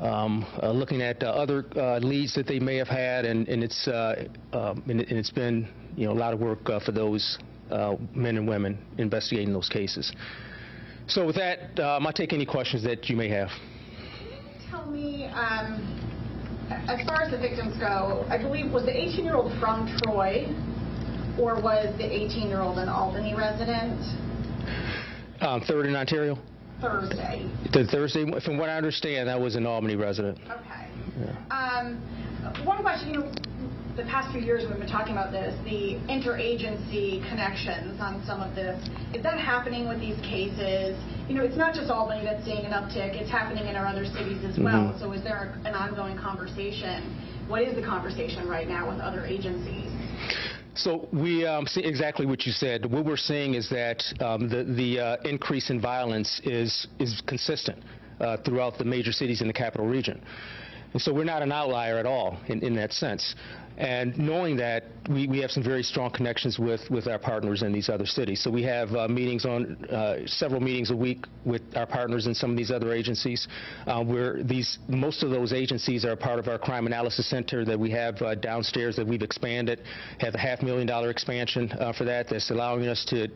looking at other leads that they may have had, and it's been, a lot of work for those men and women investigating those cases. So with that, I'll take any questions that you may have. Tell me, as far as the victims go, I believe, was the 18-year-old from Troy, or was the 18-year-old an Albany resident? Third in Ontario? Thursday. Thursday, from what I understand, that was an Albany resident. Okay. Yeah. One question, the past few years we've been talking about this, the interagency connections on some of this. Is that happening with these cases? It's not just Albany that's seeing an uptick. It's happening in our other cities as well. So is there an ongoing conversation? What is the conversation right now with other agencies? So we see exactly what you said. What we're seeing is that the increase in violence is consistent throughout the major cities in the capital region. And so we're not an outlier at all in that sense. And knowing that, we have some very strong connections with our partners in these other cities. So we have meetings several meetings a week with our partners in some of these other agencies. Most of those agencies are part of our crime analysis center that we have downstairs that we've expanded, have a $500,000 expansion for that. That's allowing us to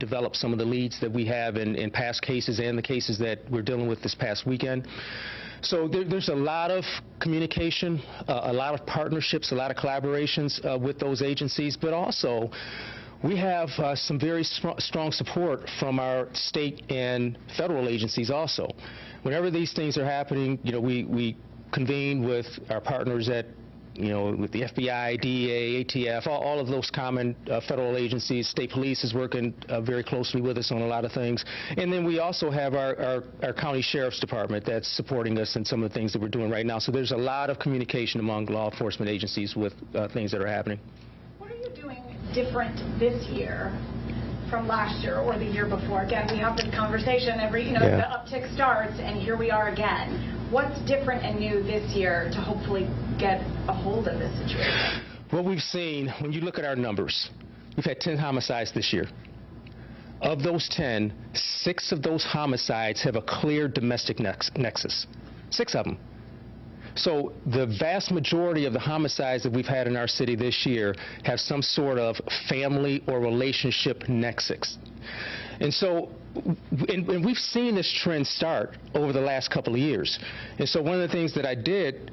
develop some of the leads that we have in past cases and the cases that we're dealing with this past weekend. So there's a lot of communication, a lot of partnerships, a lot of collaborations with those agencies, but also we have some very strong support from our state and federal agencies also. Whenever these things are happening, we convene with our partners at with the FBI, DEA, ATF, all of those common federal agencies. State police is working very closely with us on a lot of things. And then we also have our county sheriff's department that's supporting us in some of the things that we're doing right now. So there's a lot of communication among law enforcement agencies with things that are happening. What are you doing different this year from last year or the year before? Again, we have this conversation every, the uptick starts, and here we are again. What's different and new this year to hopefully get a hold of this situation? What we've seen, when you look at our numbers, we've had 10 homicides this year. Of those 10, 6 of those homicides have a clear domestic nexus. 6 of them. So the vast majority of the homicides that we've had in our city this year have some sort of family or relationship nexus. And so, and we've seen this trend start over the last couple of years. And so one of the things that I did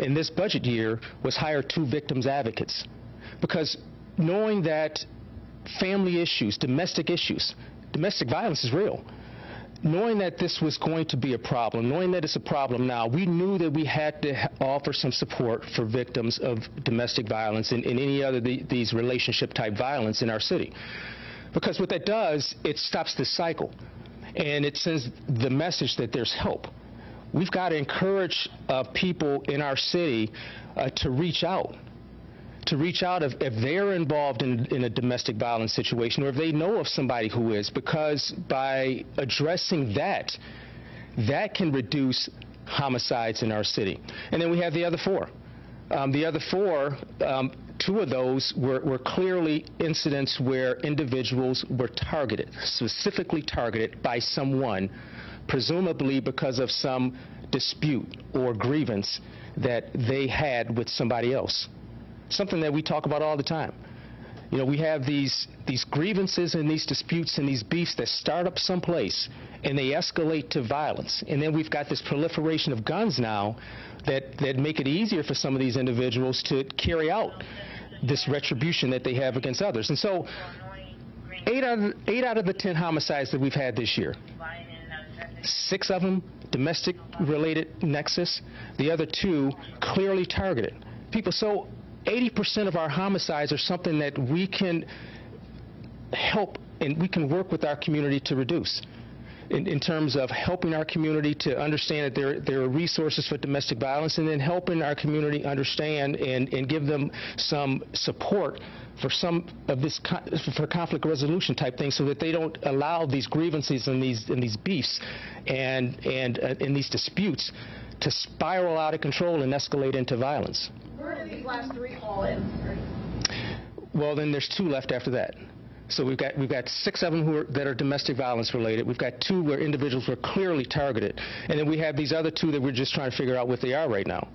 in this budget year was hire 2 victims advocates. Because knowing that family issues, domestic violence is real. Knowing that this was going to be a problem, knowing that it's a problem now, we knew that we had to offer some support for victims of domestic violence and any other these relationship type violence in our city. Because what that does, it stops this cycle, and it sends the message that there's help. We've got to encourage people in our city to reach out if they're involved in a domestic violence situation, or if they know of somebody who is, because by addressing that can reduce homicides in our city. And then we have the other 4. The other 4, 2 of those were clearly incidents where individuals were targeted, specifically targeted by someone, presumably because of some dispute or grievance that they had with somebody else. Something that we talk about all the time. We have these grievances and these disputes and these beefs that start up someplace and they escalate to violence. And then we've got this proliferation of guns now that make it easier for some of these individuals to carry out this retribution that they have against others. And so 8 out of the 10 homicides that we've had this year, 6 of them domestic related nexus, the other 2 clearly targeted people. So 80% of our homicides are something that we can help and we can work with our community to reduce. In terms of helping our community to understand that there are resources for domestic violence, and then helping our community understand and give them some support for some of this for conflict resolution type things, so that they don't allow these grievances and these beefs and these disputes to spiral out of control and escalate into violence. Where do these last 3 fall in? Well, then there's 2 left after that. So we've got 6 of them that are domestic violence related. We've got 2 where individuals were clearly targeted, and then we have these other 2 that we're just trying to figure out what they are right now.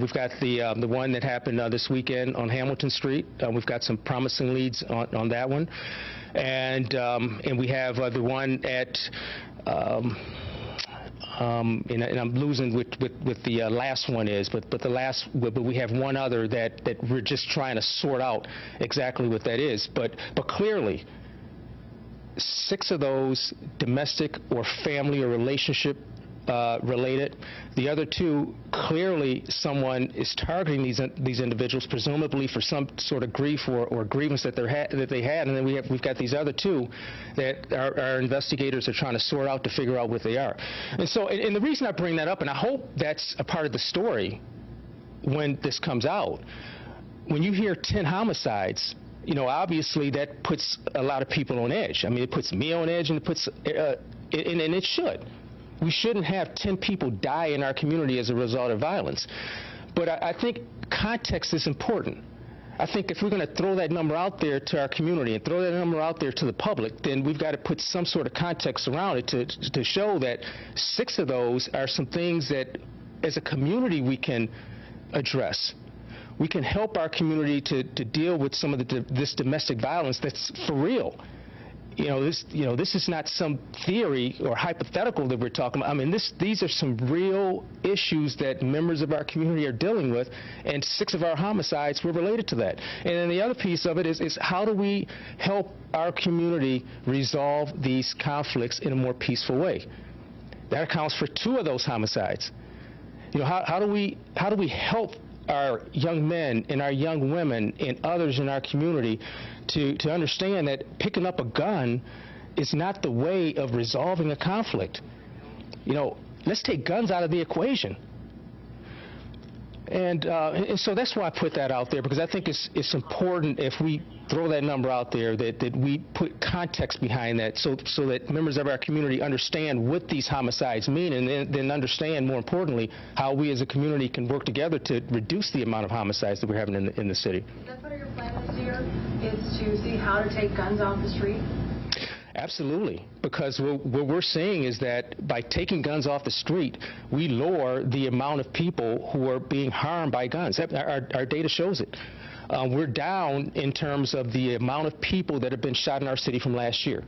We've got the one that happened this weekend on Hamilton Street. We've got some promising leads on that one, and we have the one at. And I'm losing with the last one is, but we have one other that we're just trying to sort out exactly what that is. But clearly, 6 of those domestic or family or relationship related. The other 2, clearly someone is targeting these individuals, presumably for some sort of grief or grievance that they had, and then we've got these other 2 that our investigators are trying to sort out to figure out what they are. And so, and the reason I bring that up, and I hope that's a part of the story when this comes out, when you hear 10 homicides, you know, obviously that puts a lot of people on edge. I mean, it puts me on edge, and it puts, and it should. We shouldn't have 10 people die in our community as a result of violence. But I think context is important. I think if we're going to throw that number out there to our community and throw that number out there to the public, then we've got to put some sort of context around it to show that 6 of those are some things that, as a community, we can address. We can help our community to deal with some of this domestic violence that's for real. This is not some theory or hypothetical that we're talking about. I mean, these are some real issues that members of our community are dealing with, and 6 of our homicides were related to that. And then the other piece of it is how do we help our community resolve these conflicts in a more peaceful way? That accounts for 2 of those homicides. You know, how do we help our young men and our young women and others in our community to understand that picking up a gun is not the way of resolving a conflict. You know, let's take guns out of the equation. And so that's why I put that out there, because I think it's important if we throw that number out there that we put context behind that so that members of our community understand what these homicides mean, and then understand, more importantly, how we as a community can work together to reduce the amount of homicides that we're having in the city. Is that part of your plan this year, is to see how to take guns off the street? Absolutely, because what we're seeing is that by taking guns off the street, we lower the amount of people who are being harmed by guns. Our data shows it. We're down in terms of the amount of people that have been shot in our city from last year.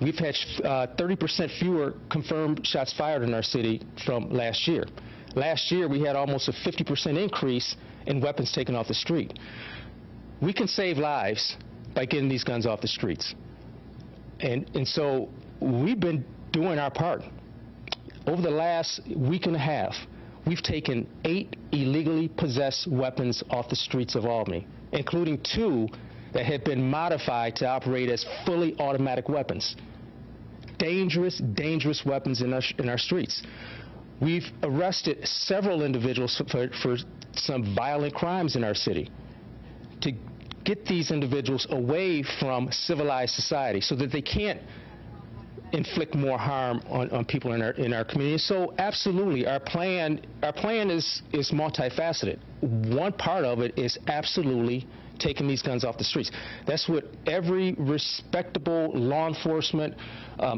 We've had 30% fewer confirmed shots fired in our city from last year. Last year, we had almost a 50% increase in weapons taken off the street. We can save lives by getting these guns off the streets. And so we've been doing our part. Over the last week and a half, we've taken 8 illegally possessed weapons off the streets of Albany, including 2 that had been modified to operate as fully automatic weapons. Dangerous, dangerous weapons in our streets. We've arrested several individuals for some violent crimes in our city to get these individuals away from civilized society so that they can't inflict more harm on people in our community. So absolutely, our plan is multifaceted. One part of it is absolutely taking these guns off the streets. That's what every respectable law enforcement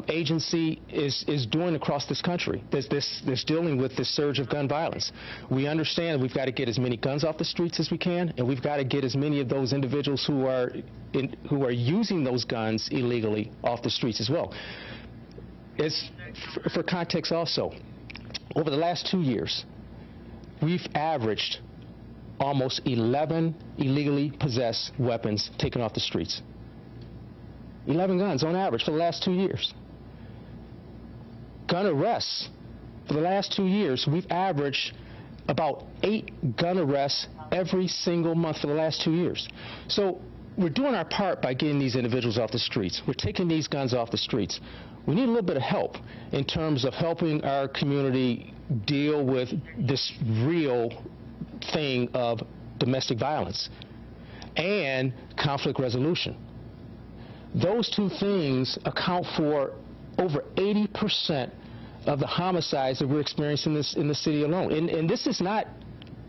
agency is doing across this country. That's dealing with this surge of gun violence. We understand that we've got to get as many guns off the streets as we can, and we've got to get as many of those individuals who are using those guns illegally off the streets as well. For context also, over the last 2 years, we've averaged almost 11 illegally possessed weapons taken off the streets. 11 guns on average for the last 2 years. Gun arrests, for the last 2 years, we've averaged about 8 gun arrests every single month for the last 2 years. So we're doing our part by getting these individuals off the streets. We're taking these guns off the streets. We need a little bit of help in terms of helping our community deal with this real thing of domestic violence and conflict resolution. Those 2 things account for over 80% of the homicides that we're experiencing in the city alone. And this is not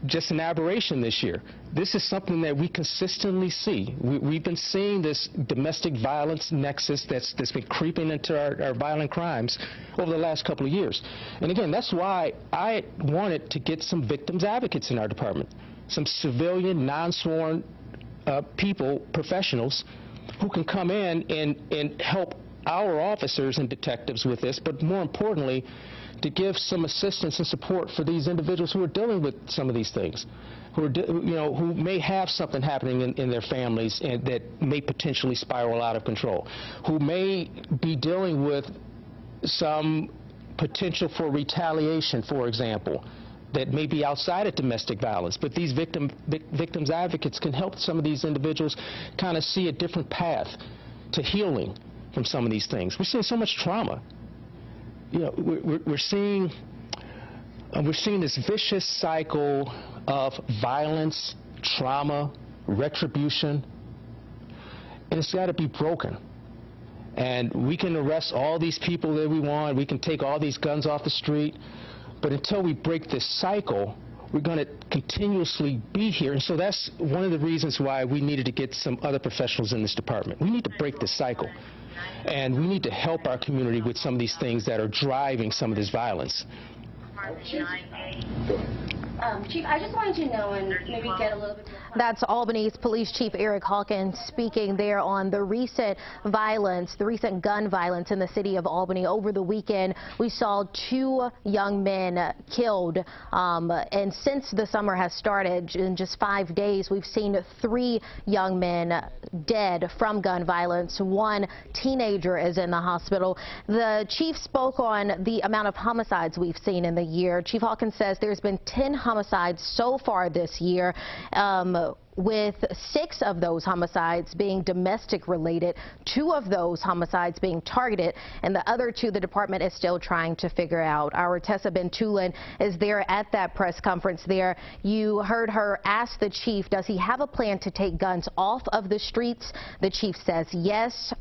just an aberration this year. This is something that we consistently see. We've been seeing this domestic violence nexus that's been creeping into our violent crimes over the last couple of years. And again, that's why I wanted to get some victims advocates in our department, some civilian, non-sworn people, professionals, who can come in and help our officers and detectives with this, but more importantly, to give some assistance and support for these individuals who are dealing with some of these things, who may have something happening in their families and that may potentially spiral out of control, who may be dealing with some potential for retaliation, for example, that may be outside of domestic violence. But these victims advocates can help some of these individuals kind of see a different path to healing from some of these things. We're seeing so much trauma. We're seeing this vicious cycle of violence, trauma, retribution, and it's got to be broken. And we can arrest all these people that we want, we can take all these guns off the street, but until we break this cycle, we're going to continuously be here. And so that's one of the reasons why we needed to get some other professionals in this department. We need to break this cycle. And we need to help our community with some of these things that are driving some of this violence. Chief, I just wanted to know and maybe get a little bit more. That's Albany's Police Chief Eric Hawkins speaking there on the recent violence, the recent gun violence in the city of Albany. Over the weekend, we saw 2 young men killed. And since the summer has started, in just 5 days, we've seen 3 young men dead from gun violence. 1 teenager is in the hospital. The chief spoke on the amount of homicides we've seen in the year. Chief Hawkins says there's been 10 homicides so far this year, with 6 of those homicides being domestic related, 2 of those homicides being targeted, and the other 2 the department is still trying to figure out. Our Tessa Bentulin is there at that press conference there. You heard her ask the chief, does he have a plan to take guns off of the streets? The chief says yes,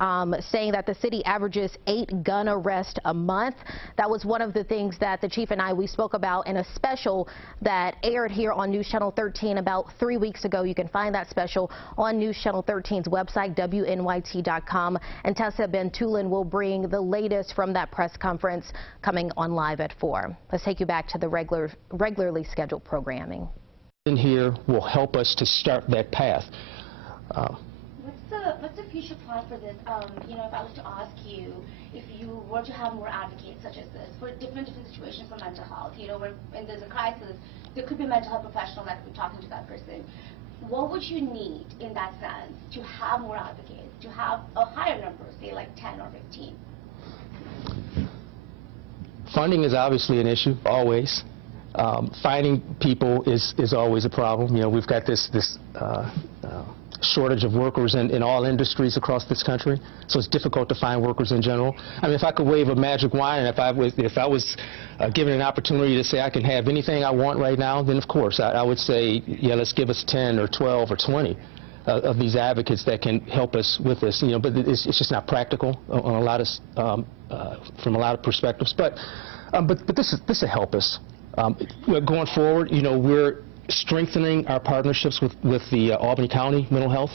saying that the city averages 8 gun arrests a month. That was one of the things that the chief and we spoke about in a special that aired here on Newschannel 13 about 3 weeks ago. You can find that special on Newschannel 13's website, WNYT.com. And Tessa Bentulin will bring the latest from that press conference coming on live at 4. Let's take you back to the regularly scheduled programming. In here will help us to start that path. What's the future plan for this? If I was to ask you, if you were to have more advocates such as this for different situations for mental health, when there's a crisis, there could be a mental health professional that could be talking to that person. What would you need in that sense to have more advocates, to have a higher number, say like 10 or 15? Funding is obviously an issue, always. Finding people is always a problem. We've got this shortage of workers in all industries across this country, so it's difficult to find workers in general. I mean, if I could wave a magic wand, and if I was given an opportunity to say I can have anything I want right now, then of course I would say, yeah, let's give us 10 or 12 or 20 of these advocates that can help us with this. But it's just not practical on a lot of from a lot of perspectives. But this will help us going forward. We're strengthening our partnerships with the Albany County Mental Health.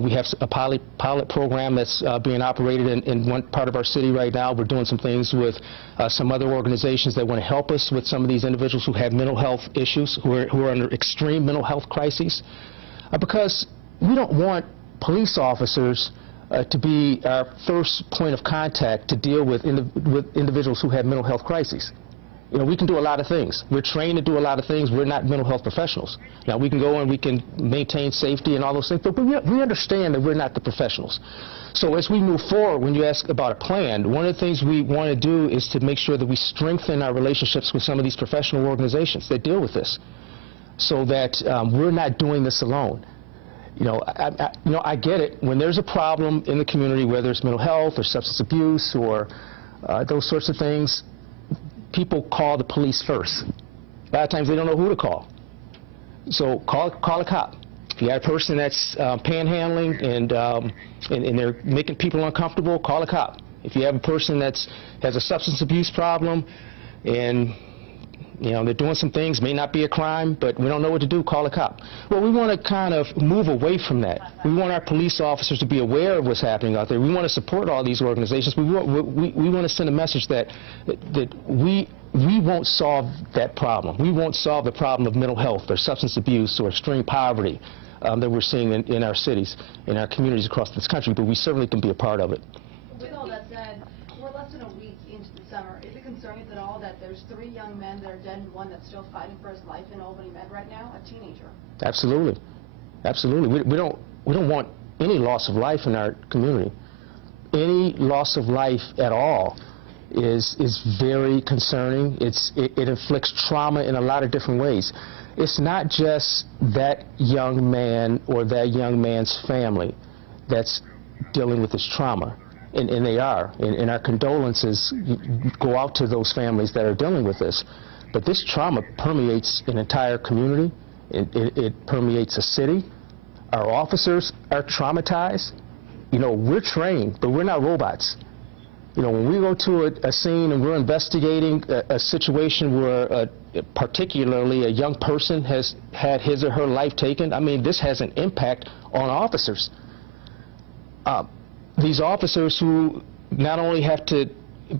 We have a pilot program that's being operated in one part of our city right now. We're doing some things with some other organizations that want to help us with some of these individuals who have mental health issues, who are under extreme mental health crises, because we don't want police officers to be our first point of contact to deal with individuals who have mental health crises. We can do a lot of things. We're trained to do a lot of things. We're not mental health professionals. Now, we can go and we can maintain safety and all those things, but we understand that we're not the professionals. So as we move forward, when you ask about a plan, one of the things we want to do is to make sure that we strengthen our relationships with some of these professional organizations that deal with this, so that we're not doing this alone. I get it. When there's a problem in the community, whether it's mental health or substance abuse or those sorts of things, people call the police first. A lot of times they don't know who to call. So call a cop. If you have a person that's panhandling and they're making people uncomfortable, call a cop. If you have a person that has a substance abuse problem and they're doing some things, may not be a crime, but we don't know what to do, call a cop. Well, we want to kind of move away from that. We want our police officers to be aware of what's happening out there. We want to support all these organizations. We want to send a message that we won't solve that problem. We won't solve the problem of mental health or substance abuse or extreme poverty that we're seeing in our cities, in our communities across this country, but we certainly can be a part of it. With all that said, we're less than a week into the summer. Is it concerning at all that there's 3 young men that are dead and one that's still fighting for his life in Albany Med right now, a teenager? Absolutely. Absolutely. We don't want any loss of life in our community. Any loss of life at all is very concerning. It inflicts trauma in a lot of different ways. It's not just that young man or that young man's family that's dealing with this trauma, and they are, and our condolences go out to those families that are dealing with this. But this trauma permeates an entire community. It permeates a city. Our officers are traumatized. We're trained, but we're not robots. When we go to a scene and we're investigating a situation where particularly a young person has had his or her life taken, I mean, this has an impact on officers. These officers who not only have to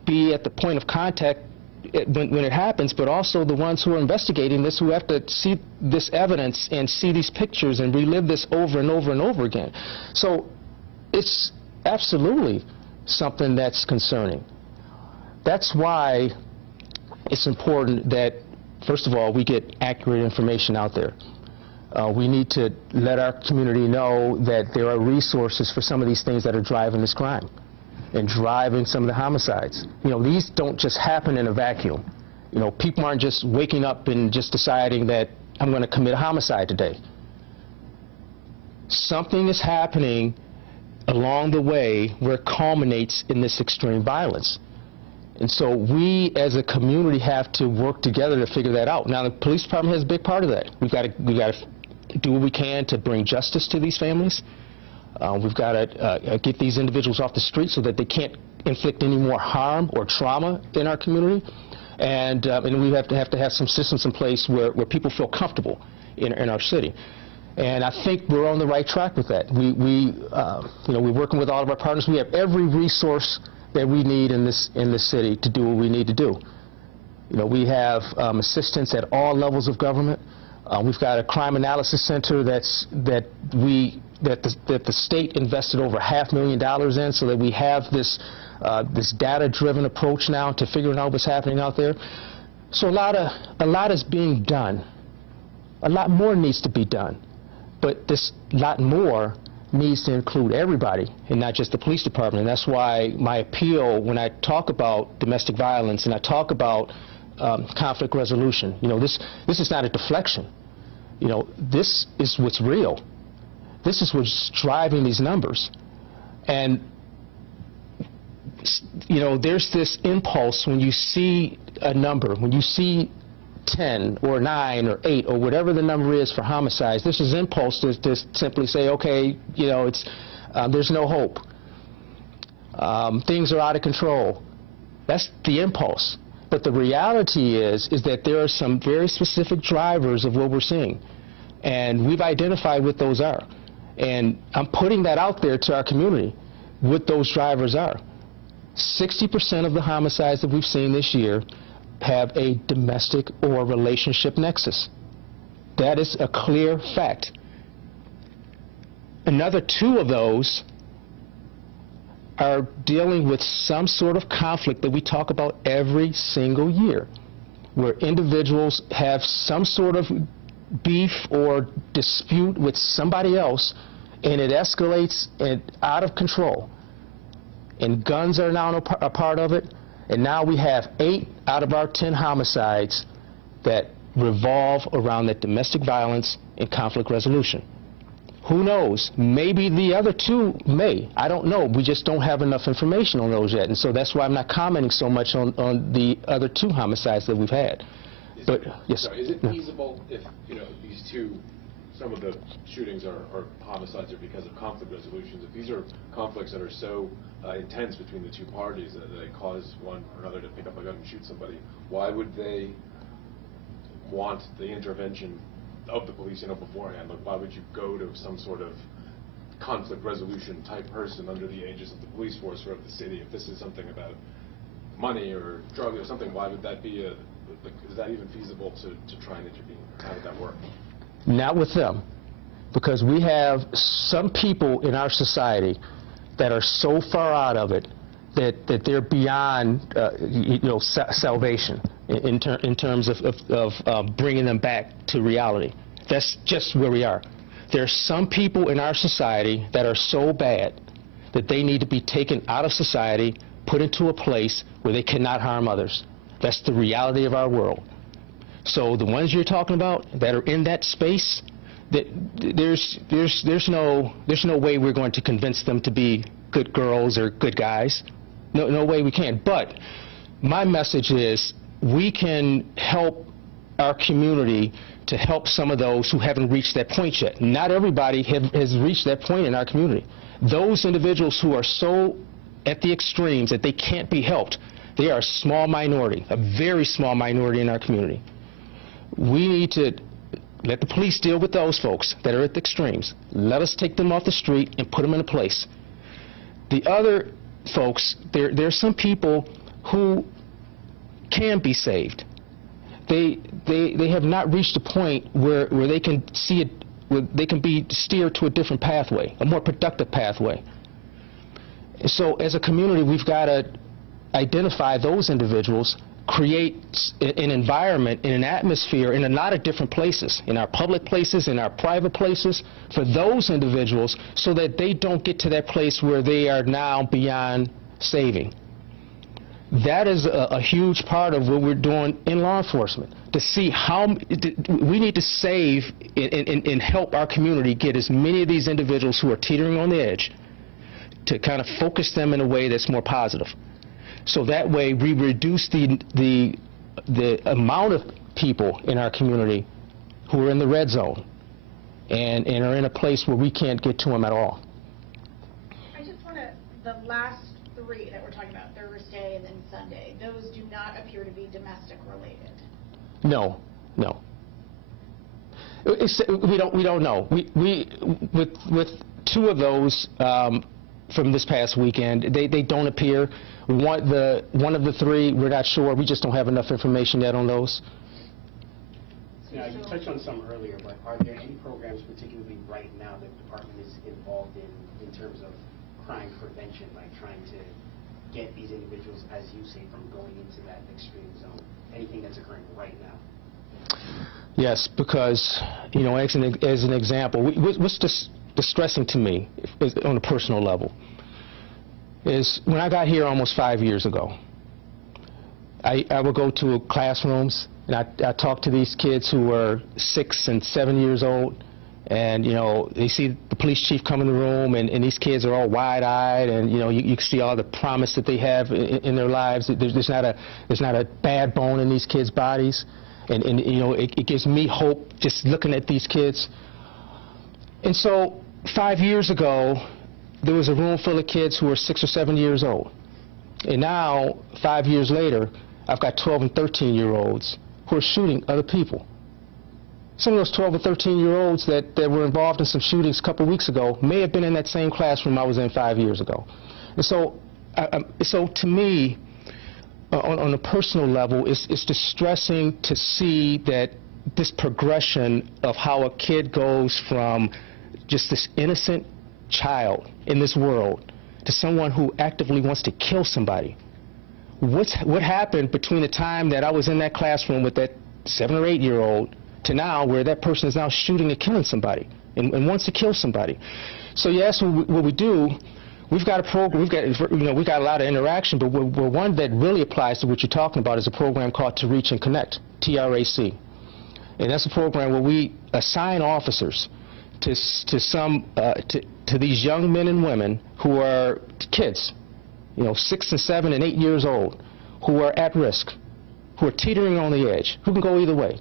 be at the point of contact when it happens, but also the ones who are investigating this, who have to see this evidence and see these pictures and relive this over and over and over again. So it's absolutely something that's concerning. That's why it's important that, first of all, we get accurate information out there. We need to let our community know that there are resources for some of these things that are driving this crime and driving some of the homicides. These don't just happen in a vacuum. People aren't just waking up and just deciding that I'm going to commit a homicide today. Something is happening along the way where it culminates in this extreme violence. And so we as a community have to work together to figure that out. Now, the police department has a big part of that. We've got to do what we can to bring justice to these families. We've got to get these individuals off the street so that they can't inflict any more harm or trauma in our community. And we have to have some systems in place where people feel comfortable in our city. And I think we're on the right track with that. We're working with all of our partners. We have every resource that we need in this city to do what we need to do. We have assistance at all levels of government. We've got a crime analysis center that the state invested over $500,000 in, so that we have this data-driven approach now to figuring out what's happening out there. So a lot is being done. A lot more needs to be done. But this lot more needs to include everybody and not just the police department. And that's why my appeal when I talk about domestic violence and I talk about conflict resolution, this is not a deflection. This is what's real. This is what's driving these numbers. And, there's this impulse when you see a number, when you see 10 or 9 or 8 or whatever the number is for homicides, this is impulse to simply say, okay, there's no hope. Things are out of control. That's the impulse. But the reality is that there are some very specific drivers of what we're seeing. And we've identified what those are. And I'm putting that out there to our community, what those drivers are. 60% of the homicides that we've seen this year have a domestic or relationship nexus. That is a clear fact. Another 2 of those are dealing with some sort of conflict that we talk about every single year, where individuals have some sort of beef or dispute with somebody else, and it escalates and out of control. And guns are now a part of it. And now we have 8 out of our 10 homicides that revolve around that domestic violence and conflict resolution. Who knows? Maybe the other 2 may. I don't know. We just don't have enough information on those yet. And so that's why I'm not commenting so much on the other 2 homicides that we've had. Is it feasible if, these 2, some of the shootings are homicides are because of conflict resolutions, if these are conflicts that are so intense between the 2 parties that they cause one or another to pick up a gun and shoot somebody, why would they want the intervention of the police, beforehand? Like, why would you go to some sort of conflict resolution type person under the aegis of the police force or of the city? If this is something about money or drugs or something, why would that be is that even feasible to try and intervene? How would that work? Not with them, because we have some people in our society that are so far out of it that they're beyond salvation in terms of bringing them back to reality. That's just where we are. There are some people in our society that are so bad that they need to be taken out of society, put into a place where they cannot harm others. That's the reality of our world. So the ones you're talking about that are in that space, there's no way we're going to convince them to be good girls or good guys. No way we can. But my message is we can help our community to help some of those who haven't reached that point yet. Not everybody has reached that point in our community. Those individuals who are so at the extremes that they can't be helped, they are a small minority, a very small minority in our community. We need to let the police deal with those folks that are at the extremes. Let us take them off the street and put them in a place. The other folks, there are some people who can be saved. They have not reached a point where they can see it, where they can be steered to a different pathway, a more productive pathway. So as a community, we've got to identify those individuals, create an environment and an atmosphere in a lot of different places, in our public places, in our private places, for those individuals so that they don't get to that place where they are now beyond saving. That is a huge part of what we're doing in law enforcement, to see how we need to save and help our community get as many of these individuals who are teetering on the edge, to kind of focus them in a way that's more positive. So that way we reduce the amount of people in our community who are in the red zone and are in a place where we can't get to them at all. I just want to, the last three that we're talking about, Thursday and then Sunday, those do not appear to be domestic related. No. We don't know. With two of those from this past weekend, they don't appear. One of the three, we're not sure. We just don't have enough information yet on those. Now, you touched on some earlier, but are there any programs, particularly right now, that the department is involved in terms of crime prevention, like trying to get these individuals, as you say, from going into that extreme zone? Anything that's occurring right now? Yes, because, as an example, what's distressing to me on a personal level is when I got here almost 5 years ago, I would go to classrooms and I talk to these kids who were 6 and 7 years old, and they see the police chief come in the room, and these kids are all wide-eyed, and you can see all the promise that they have in their lives. There's not a bad bone in these kids' bodies, and it gives me hope just looking at these kids. And so 5 years ago, there was a room full of kids who were 6 or 7 years old. And now, 5 years later, I've got 12 and 13-year-olds who are shooting other people. Some of those 12 or 13-year-olds that were involved in some shootings a couple weeks ago may have been in that same classroom I was in 5 years ago. And so, to me, on a personal level, it's distressing to see that this progression of how a kid goes from just this innocent child in this world to someone who actively wants to kill somebody. What happened between the time that I was in that classroom with that 7 or 8-year-old to now, where that person is now shooting and killing somebody and wants to kill somebody? So you ask what we do. We've got a program. We've got a lot of interaction, but one that really applies to what you're talking about is a program called To Reach and Connect, TRAC, and that's a program where we assign officers to these young men and women who are kids, 6 and 7 and 8 years old, who are at risk, who are teetering on the edge, who can go either way,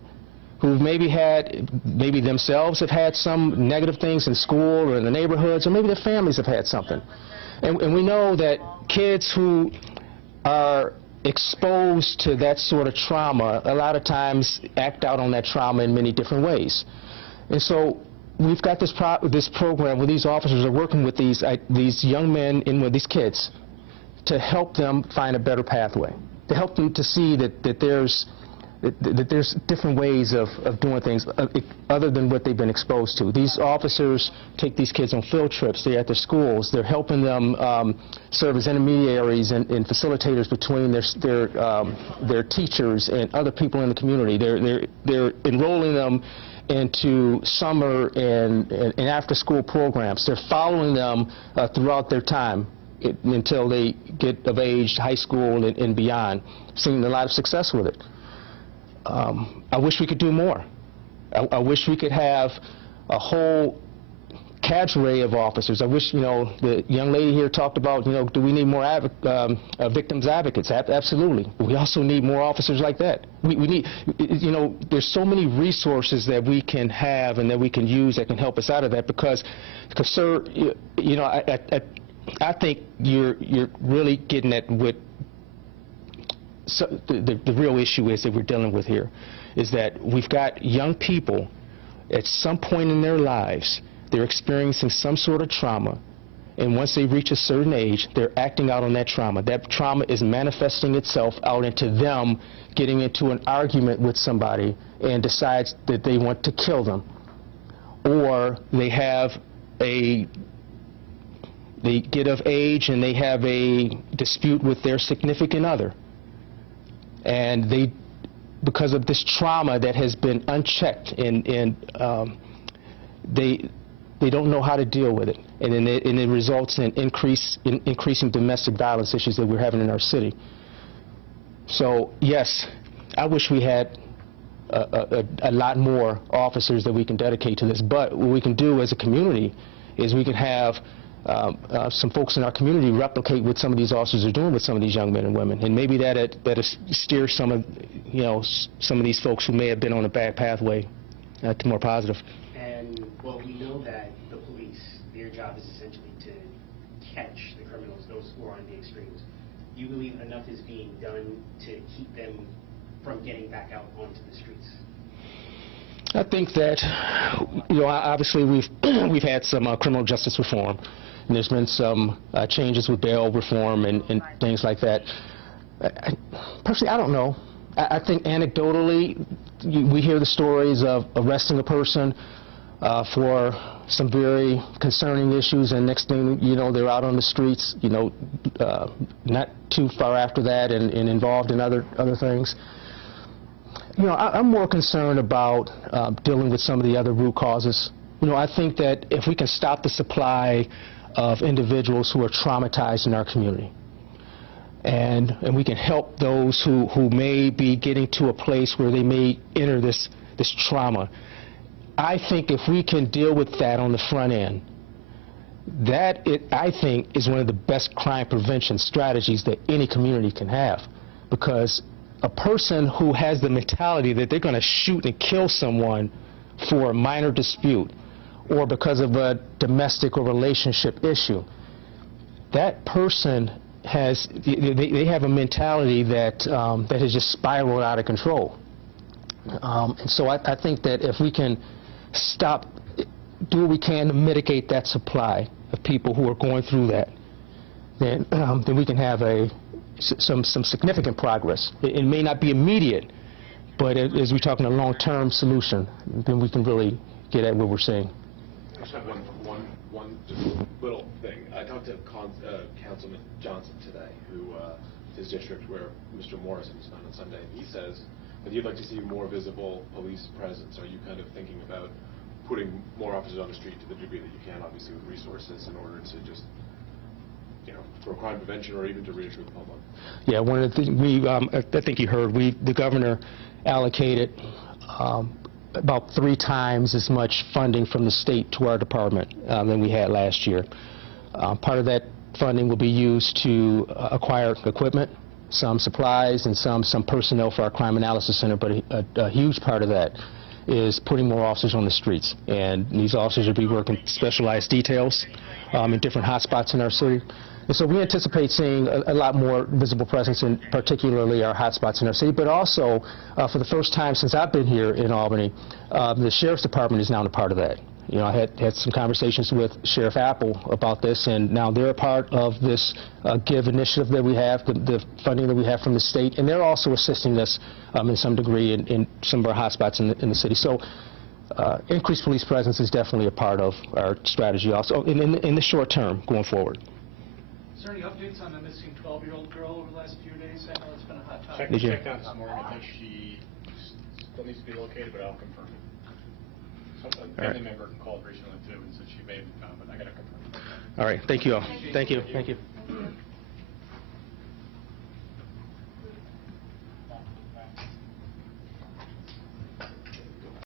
who maybe themselves have had some negative things in school or in the neighborhoods, or maybe their families have had something. And we know that kids who are exposed to that sort of trauma, a lot of times act out on that trauma in many different ways. And so we've got this program where these officers are working with these young men and with these kids to help them find a better pathway, to help them to see that there's different ways of doing things other than what they've been exposed to. These officers take these kids on field trips. They're at their schools. They're helping them serve as intermediaries and facilitators between their teachers and other people in the community. They're enrolling them into summer and after-school programs. They're following them throughout their time until they get of age, high school and beyond. Seeing a lot of success with it. I wish we could do more. I wish we could have a whole cadre of officers. I wish, the young lady here talked about, do we need more victims advocates? Absolutely. We also need more officers like that. We need, there's so many resources that we can have and that we can use that can help us out of that because sir, I think you're really getting at what the real issue is that we're dealing with here, is that we've got young people at some point in their lives, they're experiencing some sort of trauma, and once they reach a certain age, they're acting out on that trauma. That trauma is manifesting itself out into them getting into an argument with somebody and decides that they want to kill them, or they get of age and they have a dispute with their significant other. And because of this trauma that has been unchecked, and they don't know how to deal with it, and it results in increasing domestic violence issues that we're having in our city. So yes, I wish we had a lot more officers that we can dedicate to this. But what we can do as a community is we can have some folks in our community replicate what some of these officers are doing with some of these young men and women, and maybe that steers some of these folks who may have been on a bad pathway to more positive. And well, we know that the police, their job is essentially to catch the criminals, those who are on the extremes. Do you believe enough is being done to keep them from getting back out onto the streets? I think that, obviously we've had some criminal justice reform, and there's been some changes with bail reform and things like that. Personally, I don't know. I think anecdotally, we hear the stories of arresting a person for some very concerning issues, and next thing you know, they're out on the streets, not too far after that and involved in other things. I'm more concerned about dealing with some of the other root causes. I think that if we can stop the supply of individuals who are traumatized in our community, and we can help those who may be getting to a place where they may enter this trauma, I think if we can deal with that on the front end, I think is one of the best crime prevention strategies that any community can have, because a person who has the mentality that they're going to shoot and kill someone for a minor dispute or because of a domestic or relationship issue, that person they have a mentality that has just spiraled out of control. And so I think that if we can do what we can to mitigate that supply of people who are going through that, then we can have some significant progress. It may not be immediate, but as we're talking a long-term solution, then we can really get at what we're saying. I just have one just little thing. I talked to Councilman Johnson today, who his district where Mr. Morrison is on Sunday, and he says that you'd like to see more visible police presence. Are you kind of thinking about putting more officers on the street to the degree that you can, obviously with resources, in order to just for crime prevention or even to reassure the public? Yeah, one of the things I think you heard, the governor allocated about 3 times as much funding from the state to our department than we had last year. Part of that funding will be used to acquire equipment, some supplies, and some personnel for our crime analysis center, but a huge part of that is putting more officers on the streets. And these officers will be working specialized details in different hotspots in our city. And so we anticipate seeing a lot more visible presence in particularly our hotspots in our city, but also for the first time since I've been here in Albany, the Sheriff's Department is now a part of that. You know, I had some conversations with Sheriff Apple about this, and now they're a part of this GIVE initiative that we have, the funding that we have from the state, and they're also assisting us in some degree in some of our hotspots in the city. So increased police presence is definitely a part of our strategy also in the short term going forward. Is there any updates on the missing 12-year-old girl over the last few days? I know it's been a hot topic. Checked out this morning. I think she still needs to be located, but I'll confirm it. A family member called recently too and said she may have been found, but I got to confirm. All right. Thank you all. Thank you. Thank you.